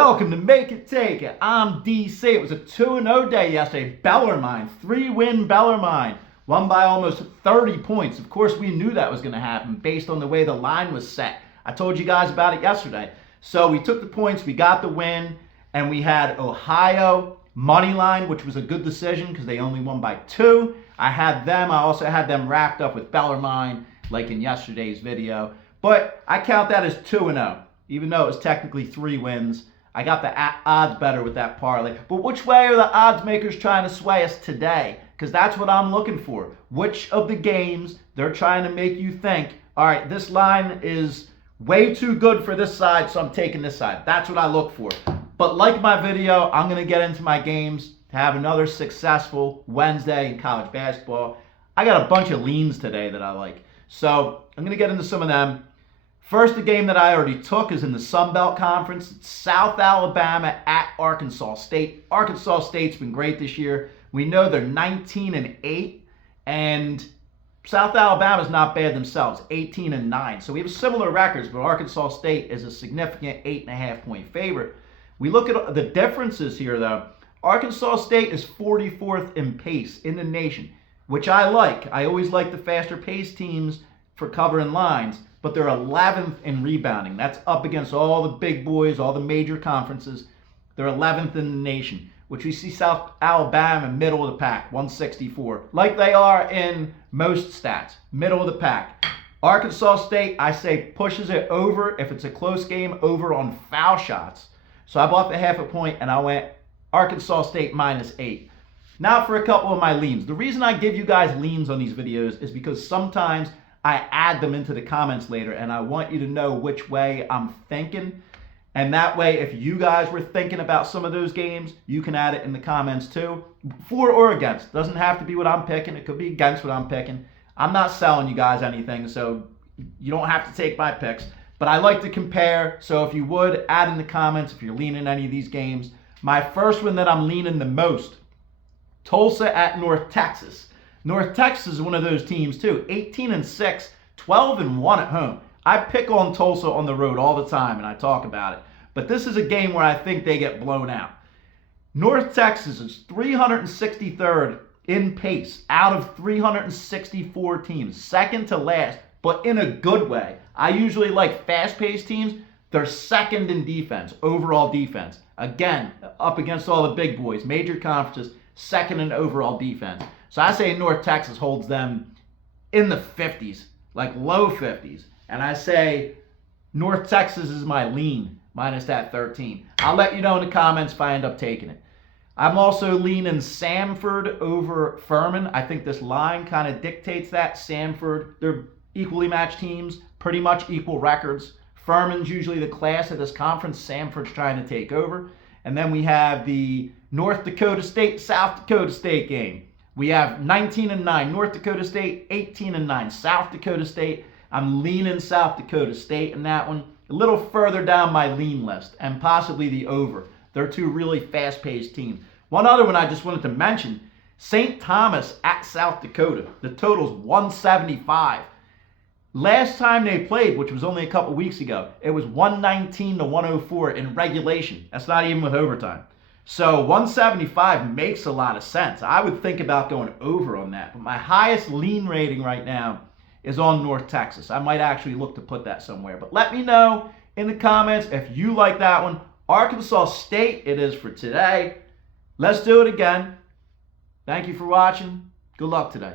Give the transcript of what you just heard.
Welcome to Make It Take It. I'm DC. It was a 2-0 day yesterday. Bellarmine, 3-win Bellarmine. Won by almost 30 points. Of course, we knew that was going to happen based on the way the line was set. I told you guys about it yesterday. So we took the points, we got the win, and we had Ohio moneyline, which was a good decision because they only won by 2. I also had them racked up with Bellarmine, like in yesterday's video. But I count that as 2-0, even though it was technically 3 wins. I got the odds better with that parlay. But which way are the odds makers trying to sway us today? Because that's what I'm looking for. Which of the games they're trying to make you think, all right, this line is way too good for this side, so I'm taking this side. That's what I look for. But like my video, I'm going to get into my games to have another successful Wednesday in college basketball. I got a bunch of leans today that I like. So I'm going to get into some of them. First, the game that I already took is in the Sun Belt Conference. It's South Alabama at Arkansas State. Arkansas State's been great this year. We know they're 19-8, and South Alabama's not bad themselves, 18-9. So we have similar records, but Arkansas State is a significant 8.5-point favorite. We look at the differences here, though. Arkansas State is 44th in pace in the nation, which I like. I always like the faster paced teams for covering lines. But they're 11th in rebounding. That's up against all the big boys, all the major conferences. They're 11th in the nation, which we see South Alabama middle of the pack, 164, like they are in most stats, middle of the pack. Arkansas State, I say, pushes it over, if it's a close game, over on foul shots. So I bought the 0.5 point, and I went Arkansas State -8. Now for a couple of my leans. The reason I give you guys leans on these videos is because sometimes I add them into the comments later, and I want you to know which way I'm thinking. And that way, if you guys were thinking about some of those games, you can add it in the comments too. For or against. Doesn't have to be what I'm picking. It could be against what I'm picking. I'm not selling you guys anything, so you don't have to take my picks. But I like to compare, so if you would, add in the comments if you're leaning any of these games. My first one that I'm leaning the most, Tulsa at North Texas. North Texas is one of those teams too. 18-6, 12-1 at home. I pick on Tulsa on the road all the time, and I talk about it. But this is a game where I think they get blown out. North Texas is 363rd in pace out of 364 teams. Second to last, but in a good way. I usually like fast-paced teams. They're second in defense, overall defense. Again, up against all the big boys, major conferences, second in overall defense. So I say North Texas holds them in the 50s, like low 50s. And I say North Texas is my lean, minus that 13. I'll let you know in the comments if I end up taking it. I'm also leaning Samford over Furman. I think this line kind of dictates that. Samford, they're equally matched teams, pretty much equal records. Furman's usually the class of this conference. Samford's trying to take over. And then we have the North Dakota State, South Dakota State game. We have 19-9, North Dakota State, 18-9, South Dakota State. I'm leaning South Dakota State in that one. A little further down my lean list, and possibly the over. They're two really fast-paced teams. One other one I just wanted to mention, St. Thomas at South Dakota. The total's 175. Last time they played, which was only a couple weeks ago, it was 119-104 in regulation. That's not even with overtime. So 175 makes a lot of sense. I would think about going over on that. But my highest lean rating right now is on North Texas. I might actually look to put that somewhere. But let me know in the comments if you like that one. Arkansas State, it is for today. Let's do it again. Thank you for watching. Good luck today.